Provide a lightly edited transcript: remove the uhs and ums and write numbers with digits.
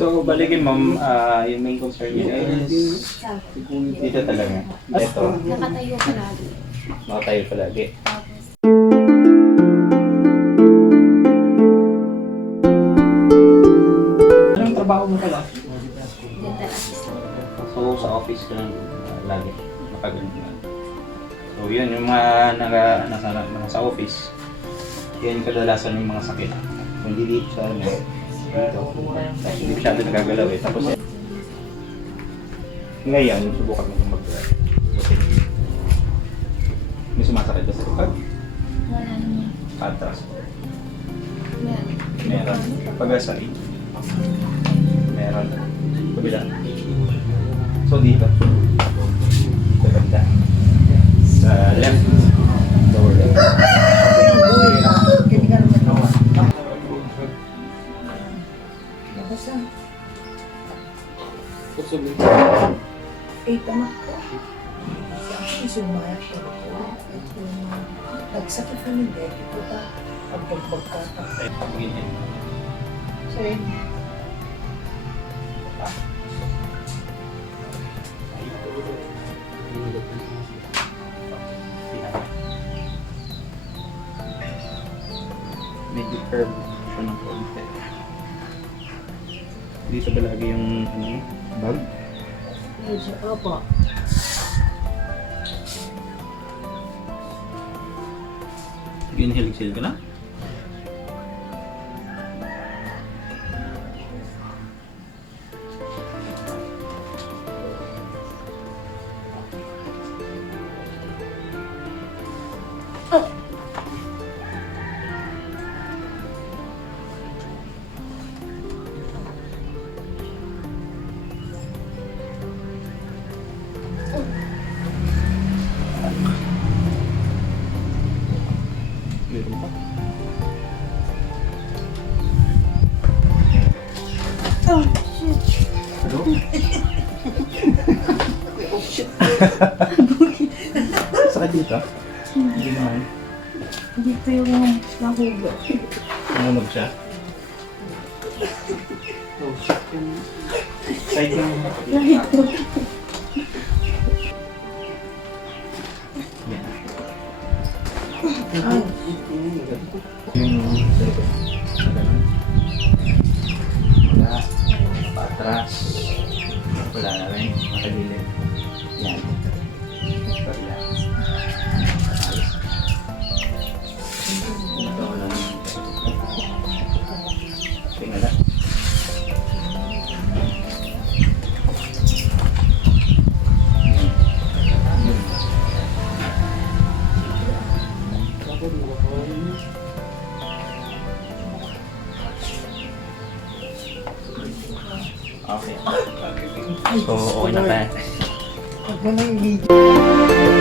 So, baligin ma'am, yung main concern niya is dito talaga. Ito, Nakatayo palagi. makatayo palagi. Tapos, Anong trabaho mo pala? dental assistant. So, sa office ka lang lagi, nakagaling lang. So, yun, yung mga nasa office, yan kadalasan yung mga sakit. Hindi dito sa ano, dito. Tapos hindi masyado nagagalaw eh. Tapos, ngayon, subukan mo itong mag-butin. May sumasakit ba sa likod? Wala naman. Atras. Meron. Meron. Pag-asari. Meron. Kabila. So, dito. Sa banda. Sa left. Lower left. Tamak ko. Kasi ang sumayat ko. Nagsakit kami din. Ito ba? Pagbagbag ka. Ganyan. So yun. Medyo curve siya ng konti. Dito ba lagi yung ano, bag? Medyo, opo. Inhale, exhale ka na? Meron pa. Oh, shit. Hello? Oh, shit. Sakit dito? Hindi naman. Dito yung nahuga. Tumunog siya. Oh shit. Side yung... Nahito. Yan. Ay. Yung sa likod. Sa ganun. Wala. Patras. Wala na rin. Makagilid. Yan. Kabila. Ayos. Ito lang. Tingala. Okay. So, okay na tayo. Huwag mo na yung video.